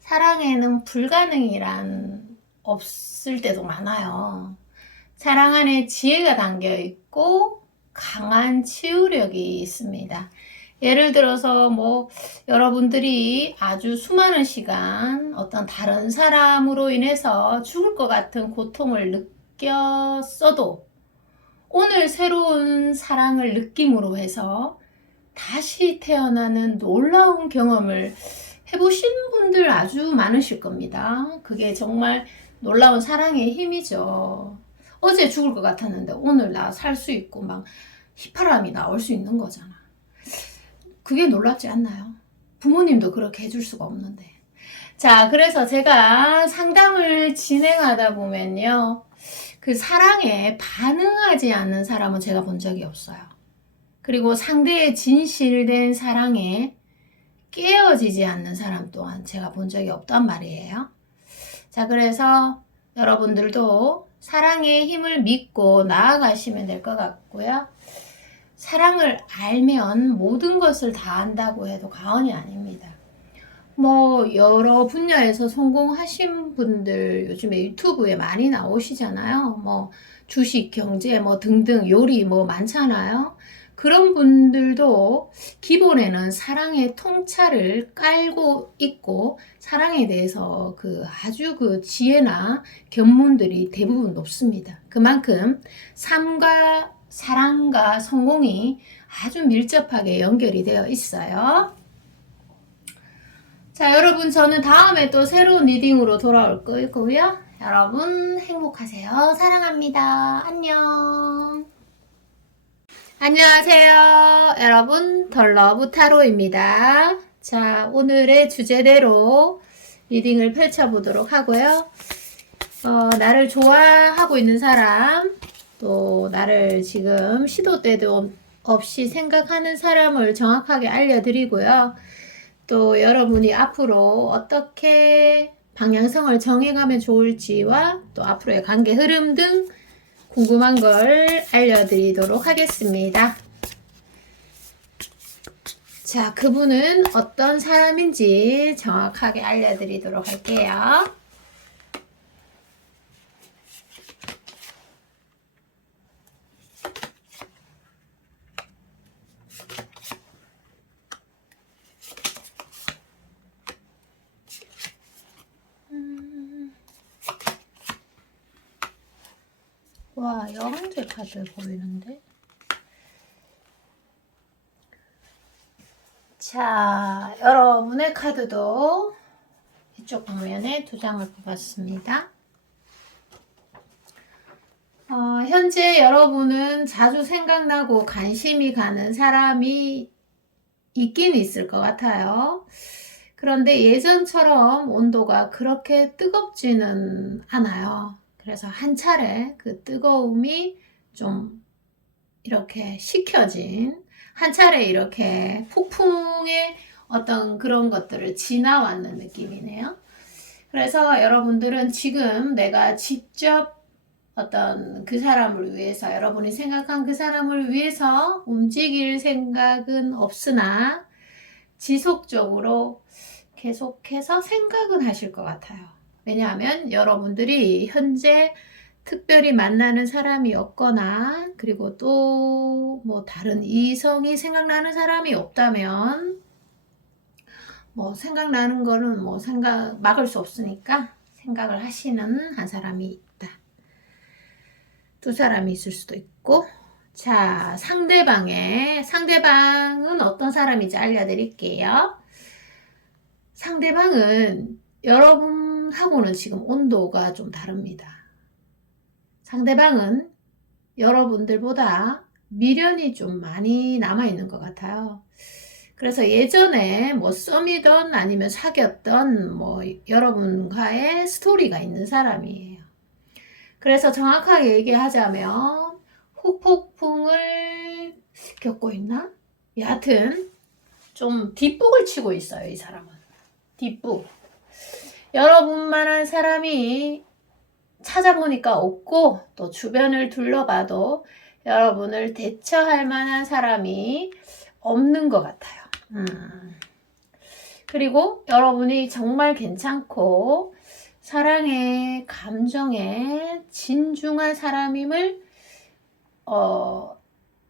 사랑에는 불가능이란 없을 때도 많아요. 사랑 안에 지혜가 담겨 있고 강한 치유력이 있습니다. 예를 들어서 여러분들이 아주 수많은 시간 어떤 다른 사람으로 인해서 죽을 것 같은 고통을 느꼈어도 오늘 새로운 사랑을 느낌으로 해서 다시 태어나는 놀라운 경험을 해보신 분들 아주 많으실 겁니다. 그게 정말 놀라운 사랑의 힘이죠. 어제 죽을 것 같았는데 오늘 나 살 수 있고 막 휘파람이 나올 수 있는 거잖아. 그게 놀랍지 않나요? 부모님도 그렇게 해줄 수가 없는데. 자, 그래서 제가 상담을 진행하다 보면요. 그 사랑에 반응하지 않는 사람은 제가 본 적이 없어요. 그리고 상대의 진실된 사랑에 깨어지지 않는 사람 또한 제가 본 적이 없단 말이에요. 자, 그래서 여러분들도 사랑의 힘을 믿고 나아가시면 될 것 같고요. 사랑을 알면 모든 것을 다 안다고 해도 과언이 아닙니다. 여러 분야에서 성공하신 분들 요즘에 유튜브에 많이 나오시잖아요. 주식, 경제, 등등 요리 많잖아요. 그런 분들도 기본에는 사랑의 통찰을 깔고 있고 사랑에 대해서 아주 지혜나 견문들이 대부분 높습니다. 그만큼 삶과 사랑과 성공이 아주 밀접하게 연결이 되어 있어요. 자, 여러분, 저는 다음에 또 새로운 리딩으로 돌아올 거고요. 여러분 행복하세요. 사랑합니다. 안녕. 안녕하세요. 여러분, 덜러브 타로입니다. 자, 오늘의 주제대로 리딩을 펼쳐보도록 하고요. 나를 좋아하고 있는 사람, 또 나를 지금 시도 때도 없이 생각하는 사람을 정확하게 알려드리고요. 또 여러분이 앞으로 어떻게 방향성을 정해가면 좋을지와 또 앞으로의 관계 흐름 등 궁금한 걸 알려드리도록 하겠습니다. 자, 그분은 어떤 사람인지 정확하게 알려드리도록 할게요. 와, 여왕제 카드 보이는데? 자, 여러분의 카드도 이쪽 방면에 2장을 뽑았습니다. 현재 여러분은 자주 생각나고 관심이 가는 사람이 있긴 있을 것 같아요. 그런데 예전처럼 온도가 그렇게 뜨겁지는 않아요. 그래서 한 차례 그 뜨거움이 좀 이렇게 식혀진, 한 차례 이렇게 폭풍의 어떤 그런 것들을 지나왔는 느낌이네요. 그래서 여러분들은 지금 내가 직접 어떤 그 사람을 위해서, 여러분이 생각한 그 사람을 위해서 움직일 생각은 없으나 지속적으로 계속해서 생각은 하실 것 같아요. 왜냐하면 여러분들이 현재 특별히 만나는 사람이 없거나 그리고 또 뭐 다른 이성이 생각나는 사람이 없다면 뭐 생각나는 거는 뭐 막을 수 없으니까 생각을 하시는 한 사람이 있다. 2사람이 있을 수도 있고. 자, 상대방은 어떤 사람인지 알려드릴게요. 상대방은 여러분하고는 지금 온도가 좀 다릅니다. 상대방은 여러분들보다 미련이 좀 많이 남아있는 것 같아요. 그래서 예전에 뭐 썸이던 아니면 사귀었던 뭐 여러분과의 스토리가 있는 사람이에요. 그래서 정확하게 얘기하자면 후폭풍을 겪고 있나? 여하튼 좀 뒷북을 치고 있어요, 이 사람은. 뒷북. 여러분만한 사람이 찾아보니까 없고 또 주변을 둘러봐도 여러분을 대처할 만한 사람이 없는 것 같아요. 그리고 여러분이 정말 괜찮고 사랑에, 감정에 진중한 사람임을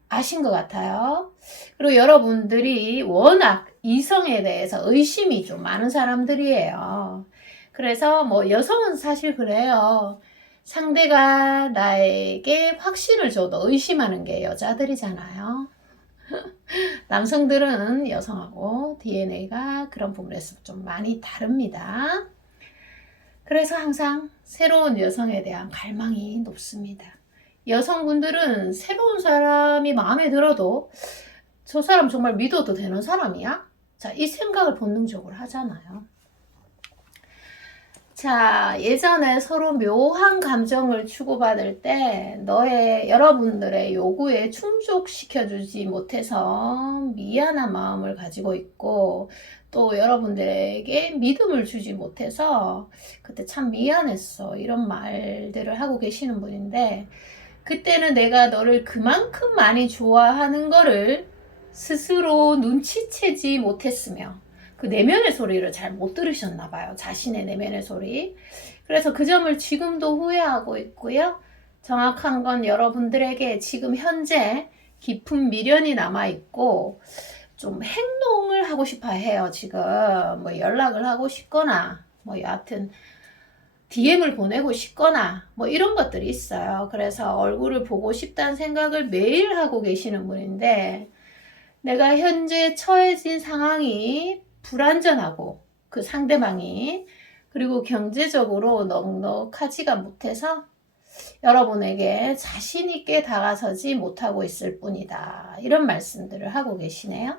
아신 것 같아요. 그리고 여러분들이 워낙 이성에 대해서 의심이 좀 많은 사람들이에요. 그래서 뭐 여성은 사실 그래요. 상대가 나에게 확신을 줘도 의심하는 게 여자들이잖아요. 남성들은 여성하고 DNA가 그런 부분에서 좀 많이 다릅니다. 그래서 항상 새로운 여성에 대한 갈망이 높습니다. 여성분들은 새로운 사람이 마음에 들어도 저 사람 정말 믿어도 되는 사람이야? 자, 이 생각을 본능적으로 하잖아요. 자, 예전에 서로 묘한 감정을 주고받을 때 여러분들의 요구에 충족시켜주지 못해서 미안한 마음을 가지고 있고 또 여러분들에게 믿음을 주지 못해서 그때 참 미안했어 이런 말들을 하고 계시는 분인데 그때는 내가 너를 그만큼 많이 좋아하는 거를 스스로 눈치채지 못했으며 그 내면의 소리를 잘 못 들으셨나 봐요. 자신의 내면의 소리. 그래서 그 점을 지금도 후회하고 있고요. 정확한 건 여러분들에게 지금 현재 깊은 미련이 남아있고, 좀 행동을 하고 싶어 해요, 지금. 뭐 연락을 하고 싶거나, 뭐 여하튼, DM을 보내고 싶거나, 뭐 이런 것들이 있어요. 그래서 얼굴을 보고 싶다는 생각을 매일 하고 계시는 분인데, 내가 현재 처해진 상황이 불안전하고, 그 상대방이, 그리고 경제적으로 넉넉하지가 못해서 여러분에게 자신 있게 다가서지 못하고 있을 뿐이다. 이런 말씀들을 하고 계시네요.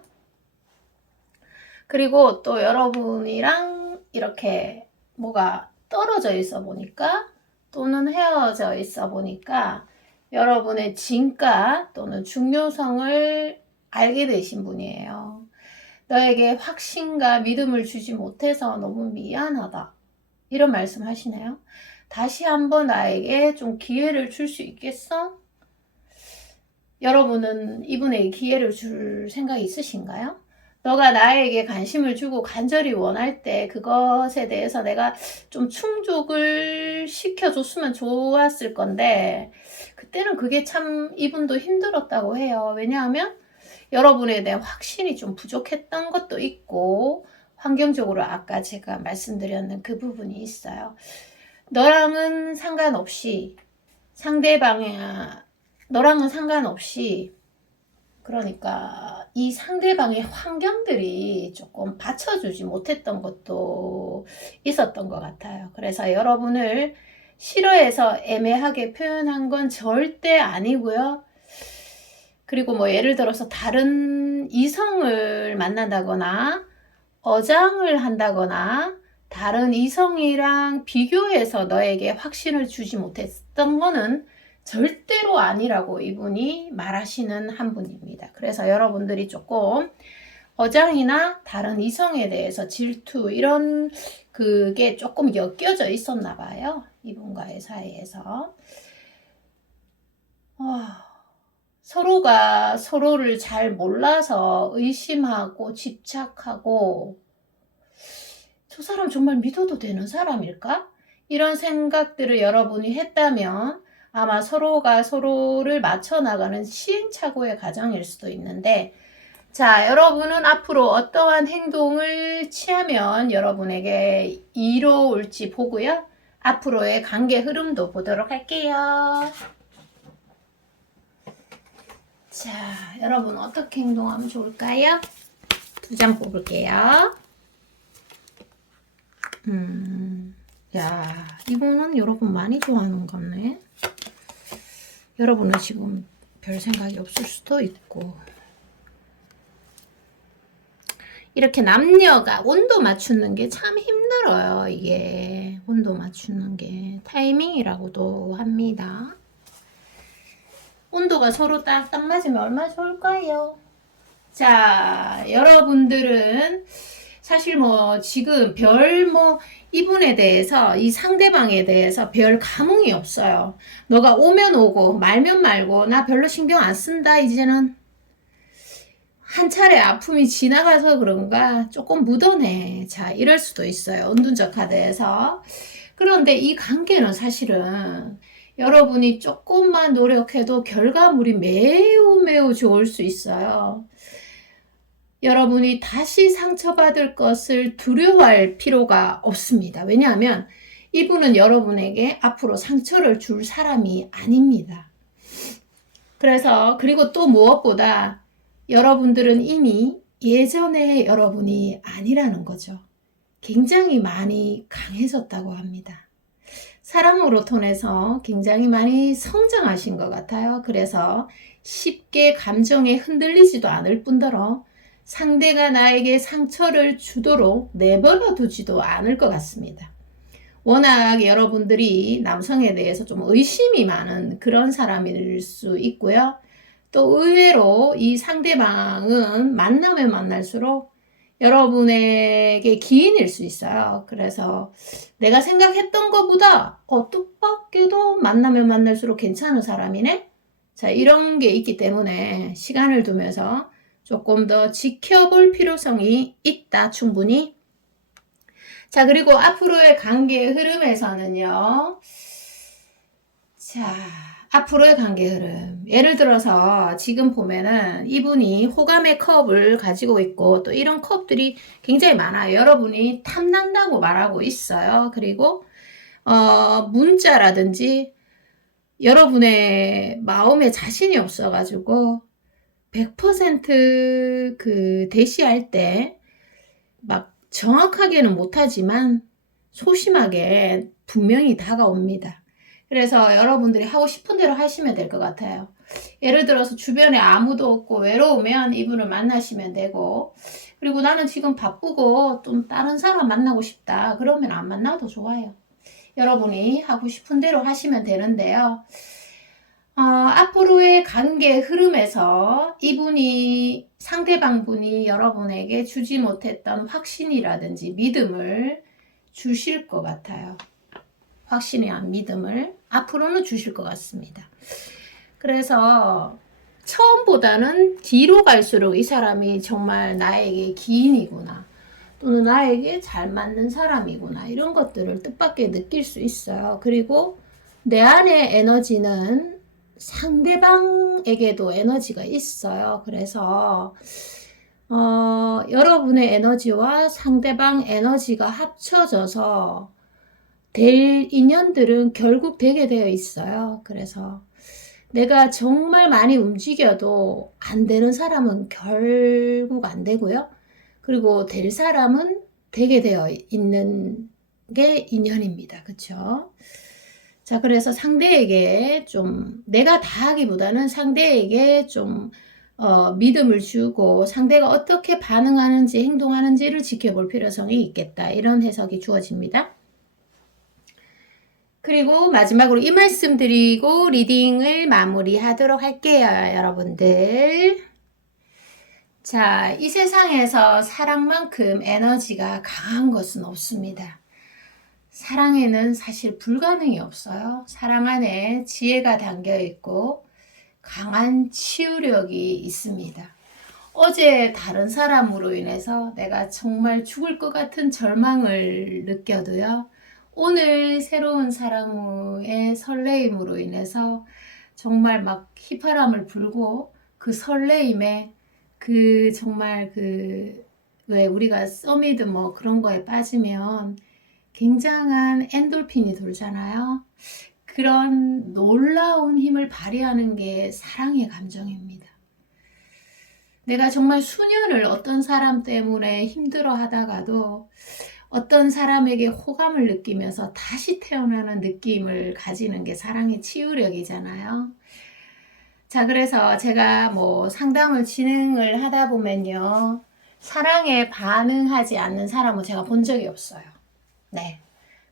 그리고 또 여러분이랑 이렇게 뭐가 떨어져 있어 보니까 또는 헤어져 있어 보니까 여러분의 진가 또는 중요성을 알게 되신 분이에요. 너에게 확신과 믿음을 주지 못해서 너무 미안하다. 이런 말씀 하시네요. 다시 한번 나에게 좀 기회를 줄 수 있겠어? 여러분은 이분에게 기회를 줄 생각이 있으신가요? 너가 나에게 관심을 주고 간절히 원할 때 그것에 대해서 내가 좀 충족을 시켜줬으면 좋았을 건데 그때는 그게 참 이분도 힘들었다고 해요. 왜냐하면 여러분에 대한 확신이 좀 부족했던 것도 있고 환경적으로 아까 제가 말씀드렸는 그 부분이 있어요. 너랑은 상관없이 너랑은 상관없이 그러니까 이 상대방의 환경들이 조금 받쳐주지 못했던 것도 있었던 것 같아요. 그래서 여러분을 싫어해서 애매하게 표현한 건 절대 아니고요. 그리고 뭐 예를 들어서 다른 이성을 만난다거나 어장을 한다거나 다른 이성이랑 비교해서 너에게 확신을 주지 못했던 거는 절대로 아니라고 이분이 말하시는 한 분입니다. 그래서 여러분들이 조금 어장이나 다른 이성에 대해서 질투 이런 그게 조금 엮여져 있었나 봐요. 이분과의 사이에서. 서로가 서로를 잘 몰라서 의심하고 집착하고 저 사람 정말 믿어도 되는 사람일까? 이런 생각들을 여러분이 했다면 아마 서로가 서로를 맞춰나가는 시행착오의 과정일 수도 있는데 자, 여러분은 앞으로 어떠한 행동을 취하면 여러분에게 이로울지 보고요. 앞으로의 관계 흐름도 보도록 할게요. 자, 여러분 어떻게 행동하면 좋을까요? 2장 뽑을게요. 야, 이분은 여러분 많이 좋아하는 것 같네. 여러분은 지금 별 생각이 없을 수도 있고. 이렇게 남녀가 온도 맞추는 게 참 힘들어요. 이게 온도 맞추는 게 타이밍이라고도 합니다. 온도가 서로 딱 맞으면 얼마나 좋을까요? 자, 여러분들은 사실 뭐 지금 이분에 대해서 이 상대방에 대해서 별 감흥이 없어요. 너가 오면 오고 말면 말고 나 별로 신경 안 쓴다. 이제는 한 차례 아픔이 지나가서 그런가 조금 묻어내. 자, 이럴 수도 있어요. 은둔적 카드에서. 그런데 이 관계는 사실은 여러분이 조금만 노력해도 결과물이 매우 매우 좋을 수 있어요. 여러분이 다시 상처받을 것을 두려워할 필요가 없습니다. 왜냐하면 이분은 여러분에게 앞으로 상처를 줄 사람이 아닙니다. 그리고 또 무엇보다 여러분들은 이미 예전의 여러분이 아니라는 거죠. 굉장히 많이 강해졌다고 합니다. 사랑으로 통해서 굉장히 많이 성장하신 것 같아요. 그래서 쉽게 감정에 흔들리지도 않을 뿐더러 상대가 나에게 상처를 주도록 내버려 두지도 않을 것 같습니다. 워낙 여러분들이 남성에 대해서 좀 의심이 많은 그런 사람일 수 있고요. 또 의외로 이 상대방은 만나면 만날수록 여러분에게 기인일 수 있어요. 그래서 내가 생각했던 것보다 뜻밖에도 만나면 만날수록 괜찮은 사람이네? 자, 이런 게 있기 때문에 시간을 두면서 조금 더 지켜볼 필요성이 있다, 충분히. 자, 그리고 앞으로의 관계의 흐름에서는요. 자, 앞으로의 관계 흐름. 예를 들어서 지금 보면은 이분이 호감의 컵을 가지고 있고 또 이런 컵들이 굉장히 많아요. 여러분이 탐난다고 말하고 있어요. 그리고 문자라든지 여러분의 마음에 자신이 없어가지고 100% 대시할 때 막 정확하게는 못하지만 소심하게 분명히 다가옵니다. 그래서 여러분들이 하고 싶은 대로 하시면 될 것 같아요. 예를 들어서 주변에 아무도 없고 외로우면 이분을 만나시면 되고, 그리고 나는 지금 바쁘고 좀 다른 사람 만나고 싶다. 그러면 안 만나도 좋아요. 여러분이 하고 싶은 대로 하시면 되는데요. 앞으로의 관계 흐름에서 이분이 상대방분이 여러분에게 주지 못했던 확신이라든지 믿음을 주실 것 같아요. 확신이란 믿음을 앞으로는 주실 것 같습니다. 그래서 처음보다는 뒤로 갈수록 이 사람이 정말 나에게 기인이구나, 또는 나에게 잘 맞는 사람이구나, 이런 것들을 뜻밖의 느낄 수 있어요. 그리고 내 안의 에너지는 상대방에게도 에너지가 있어요. 그래서 여러분의 에너지와 상대방 에너지가 합쳐져서 될 인연들은 결국 되게 되어 있어요. 그래서 내가 정말 많이 움직여도 안 되는 사람은 결국 안 되고요. 그리고 될 사람은 되게 되어 있는 게 인연입니다. 그쵸? 자, 그래서 상대에게 좀 내가 다 하기보다는 상대에게 좀 믿음을 주고 상대가 어떻게 반응하는지 행동하는지를 지켜볼 필요성이 있겠다. 이런 해석이 주어집니다. 그리고 마지막으로 이 말씀 드리고 리딩을 마무리하도록 할게요, 여러분들. 자, 이 세상에서 사랑만큼 에너지가 강한 것은 없습니다. 사랑에는 사실 불가능이 없어요. 사랑 안에 지혜가 담겨 있고 강한 치유력이 있습니다. 어제 다른 사람으로 인해서 내가 정말 죽을 것 같은 절망을 느껴도요, 오늘 새로운 사람의 설레임으로 인해서 정말 막 휘파람을 불고 그 설레임에 정말 왜 우리가 서미드 뭐 그런 거에 빠지면 굉장한 엔돌핀이 돌잖아요. 그런 놀라운 힘을 발휘하는 게 사랑의 감정입니다. 내가 정말 수년을 어떤 사람 때문에 힘들어 하다가도 어떤 사람에게 호감을 느끼면서 다시 태어나는 느낌을 가지는 게 사랑의 치유력이잖아요. 자, 그래서 제가 뭐 상담을 진행을 하다 보면요, 사랑에 반응하지 않는 사람은 제가 본 적이 없어요. 네.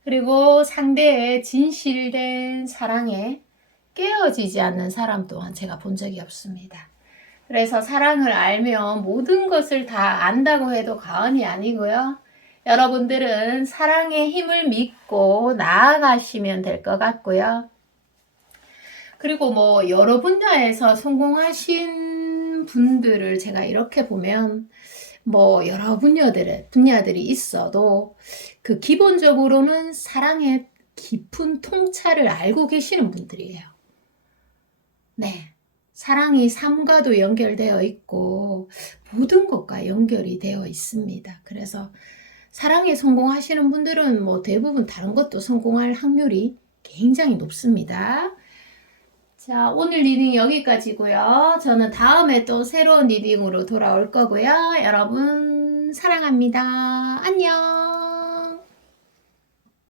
그리고 상대의 진실된 사랑에 깨어지지 않는 사람 또한 제가 본 적이 없습니다. 그래서 사랑을 알면 모든 것을 다 안다고 해도 과언이 아니고요. 여러분들은 사랑의 힘을 믿고 나아가시면 될 것 같고요. 그리고 뭐 여러 분야에서 성공하신 분들을 제가 이렇게 보면 뭐 여러 분야들이 있어도 그 기본적으로는 사랑의 깊은 통찰을 알고 계시는 분들이에요. 네. 사랑이 삶과도 연결되어 있고 모든 것과 연결이 되어 있습니다. 그래서 사랑에 성공하시는 분들은 뭐 대부분 다른 것도 성공할 확률이 굉장히 높습니다. 자, 오늘 리딩 여기까지고요. 저는 다음에 또 새로운 리딩으로 돌아올 거고요. 여러분 사랑합니다. 안녕.